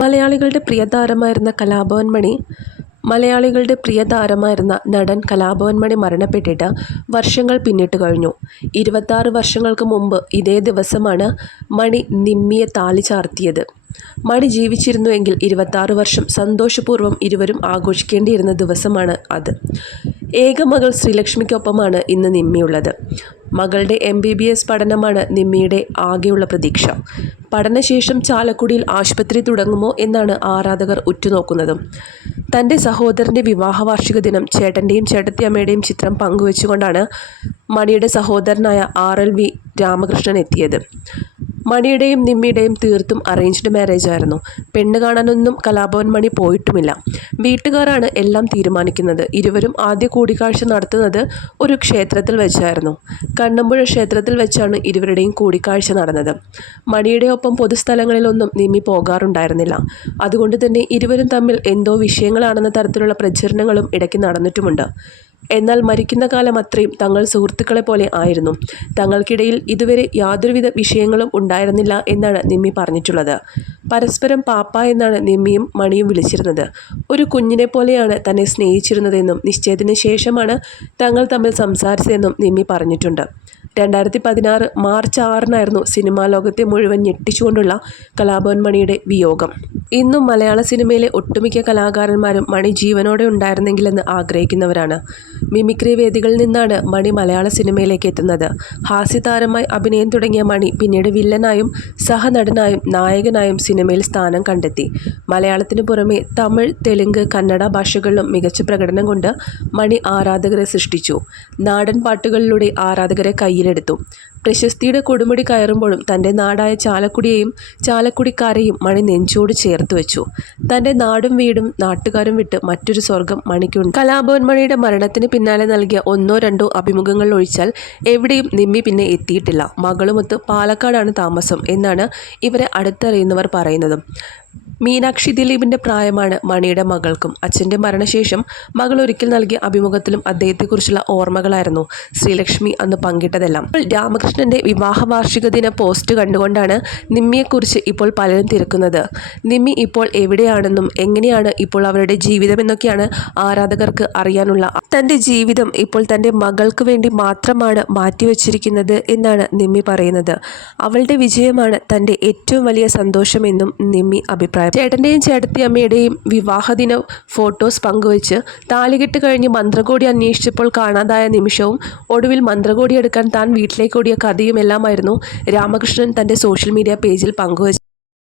മലയാളികളുടെ പ്രിയതാരമായിരുന്ന കലാഭവൻ മണി മലയാളികളുടെ പ്രിയതാരമായിരുന്ന നടൻ കലാഭവൻ മണി മരണപ്പെട്ടിട്ട് വർഷങ്ങൾ പിന്നിട്ട് കഴിഞ്ഞു. ഇരുപത്താറ് വർഷങ്ങൾക്ക് മുമ്പ് ഇതേ ദിവസമാണ് മണി നിമ്മിയെ താലി ചാർത്തിയത്. മണി ജീവിച്ചിരുന്നുവെങ്കിൽ ഇരുപത്താറ് വർഷം സന്തോഷപൂർവം ഇരുവരും ആഘോഷിക്കേണ്ടിയിരുന്ന ദിവസമാണ് അത്. ഏക മകൾ ശ്രീലക്ഷ്മിക്കൊപ്പമാണ് ഇന്ന് നിമ്മിയുള്ളത്. മകളുടെ എം ബി ബി എസ് പഠനമാണ് നിമ്മിയുടെ ആകെയുള്ള പ്രതീക്ഷ. പഠനശേഷം ചാലക്കുടിയിൽ ആശുപത്രി തുടങ്ങുമോ എന്നാണ് ആരാധകർ ഉറ്റുനോക്കുന്നതും. തന്റെ സഹോദരന്റെ വിവാഹ വാർഷിക ദിനം ചേട്ടന്റെയും ചേട്ടത്തിയമ്മയുടെയും ചിത്രം പങ്കുവെച്ചുകൊണ്ടാണ് മണിയുടെ സഹോദരനായ ആർ എൽ വി രാമകൃഷ്ണൻ എത്തിയത്. മണിയുടെയും നിമ്മിയുടെയും തീർത്തും അറേഞ്ച്ഡ് മാരേജ് ആയിരുന്നു. പെണ്ണ് കാണാനൊന്നും കലാഭവൻ മണി പോയിട്ടുമില്ല. വീട്ടുകാരാണ് എല്ലാം തീരുമാനിക്കുന്നത്. ഇരുവരും ആദ്യ കൂടിക്കാഴ്ച നടത്തുന്നത് ഒരു ക്ഷേത്രത്തിൽ വെച്ചായിരുന്നു. കണ്ണമ്പുഴ ക്ഷേത്രത്തിൽ വെച്ചാണ് ഇരുവരുടെയും കൂടിക്കാഴ്ച നടന്നത്. മണിയുടെ ഒപ്പം പൊതുസ്ഥലങ്ങളിലൊന്നും നിമ്മി പോകാറുണ്ടായിരുന്നില്ല. അതുകൊണ്ട് തന്നെ ഇരുവരും തമ്മിൽ എന്തോ വിഷയങ്ങളാണെന്ന തരത്തിലുള്ള പ്രചരണങ്ങളും ഇടയ്ക്ക് നടന്നിട്ടുമുണ്ട്. എന്നാൽ മരിക്കുന്ന കാലം അത്രയും തങ്ങൾ സുഹൃത്തുക്കളെ പോലെ ആയിരുന്നു. തങ്ങൾക്കിടയിൽ ഇതുവരെ യാതൊരുവിധ വിഷയങ്ങളും ഉണ്ടായിരുന്നില്ല എന്നാണ് നിമ്മി പറഞ്ഞിട്ടുള്ളത്. പരസ്പരം പാപ്പ എന്നാണ് നിമ്മിയും മണിയും വിളിച്ചിരുന്നത്. ഒരു കുഞ്ഞിനെ പോലെയാണ് തന്നെ സ്നേഹിച്ചിരുന്നതെന്നും നിശ്ചയത്തിന് ശേഷമാണ് തങ്ങൾ തമ്മിൽ സംസാരിച്ചതെന്നും നിമ്മി പറഞ്ഞിട്ടുണ്ട്. രണ്ടായിരത്തി പതിനാറ് മാർച്ച് ആറിനായിരുന്നു സിനിമാ ലോകത്തെ മുഴുവൻ ഞെട്ടിച്ചുകൊണ്ടുള്ള കലാഭവൻ മണിയുടെ വിയോഗം. ഇന്നും മലയാള സിനിമയിലെ ഒട്ടുമിക്ക കലാകാരന്മാരും മണി ജീവനോടെ ഉണ്ടായിരുന്നെങ്കിലെന്ന് ആഗ്രഹിക്കുന്നവരാണ്. മിമിക്രി വേദികളിൽ നിന്നാണ് മണി മലയാള സിനിമയിലേക്ക് എത്തുന്നത്. ഹാസ്യതാരമായി അഭിനയം തുടങ്ങിയ മണി പിന്നീട് വില്ലനായും സഹനടനായും നായകനായും സിനിമയിൽ സ്ഥാനം കണ്ടെത്തി. മലയാളത്തിനു പുറമെ തമിഴ് തെലുങ്ക് കന്നഡ ഭാഷകളിലും മികച്ച പ്രകടനം കൊണ്ട് മണി ആരാധകരെ സൃഷ്ടിച്ചു. നാടൻ പാട്ടുകളിലൂടെ ആരാധകരെ കയ്യിലെടുത്തു. പ്രശസ്തിയുടെ കൊടുമുടി കയറുമ്പോഴും തന്റെ നാടായ ചാലക്കുടിയെയും ചാലക്കുടിക്കാരെയും മണി നെഞ്ചോട് ചേർത്ത് വെച്ചു. തന്റെ നാടും വീടും നാട്ടുകാരും വിട്ട് മറ്റൊരു സ്വർഗം മണിക്കുണ്ട്. കലാഭവൻ മണിയുടെ മരണത്തിന് പിന്നാലെ നൽകിയ ഒന്നോ രണ്ടോ അഭിമുഖങ്ങൾ ഒഴിച്ചാൽ എവിടെയും നിമ്മി പിന്നെ എത്തിയിട്ടില്ല. മകളുമൊത്ത് പാലക്കാടാണ് താമസം എന്നാണ് ഇവരെ അടുത്തറിയുന്നവർ പറയുന്നതും. മീനാക്ഷി ദിലീപിന്റെ പ്രായമാണ് മണിയുടെ മകൾക്കും അച്ഛന്റെ മരണശേഷം മകൾ ഒരിക്കൽ നൽകിയ അഭിമുഖത്തിലും അദ്ദേഹത്തെക്കുറിച്ചുള്ള ഓർമ്മകളായിരുന്നു. ശ്രീലക്ഷ്മി അന്ന് പങ്കിട്ടതെല്ലാം. ഇപ്പോൾ രാമകൃഷ്ണന്റെ വിവാഹ വാർഷിക ദിന പോസ്റ്റ് കണ്ടുകൊണ്ടാണ് നിമ്മിയെക്കുറിച്ച് ഇപ്പോൾ പലരും തിരക്കുന്നത്. നിമ്മി ഇപ്പോൾ എവിടെയാണെന്നും എങ്ങനെയാണ് ഇപ്പോൾ അവരുടെ ജീവിതം എന്നൊക്കെയാണ് ആരാധകർക്ക് അറിയാനുള്ള തന്റെ ജീവിതം ഇപ്പോൾ തന്റെ മകൾക്ക് വേണ്ടി മാത്രമാണ് മാറ്റിവെച്ചിരിക്കുന്നത് എന്നാണ് നിമ്മി പറയുന്നത്. അവളുടെ വിജയമാണ് തന്റെ ഏറ്റവും വലിയ സന്തോഷമെന്നും നിമ്മി അഭിപ്രായം ചേട്ടന്റെയും ചേട്ടത്തിയമ്മയുടെയും വിവാഹദിന ഫോട്ടോസ് പങ്കുവച്ച് താലികെട്ട് കഴിഞ്ഞ് മന്ത്രകോടി അന്വേഷിച്ചപ്പോൾ കാണാതായ നിമിഷവും ഒടുവിൽ മന്ത്രകോടി എടുക്കാൻ താൻ വീട്ടിലേക്ക് ഓടിയ കഥയുമെല്ലാമായിരുന്നു രാമകൃഷ്ണൻ തന്റെ സോഷ്യൽ മീഡിയ പേജിൽ പങ്കുവച്ചത്.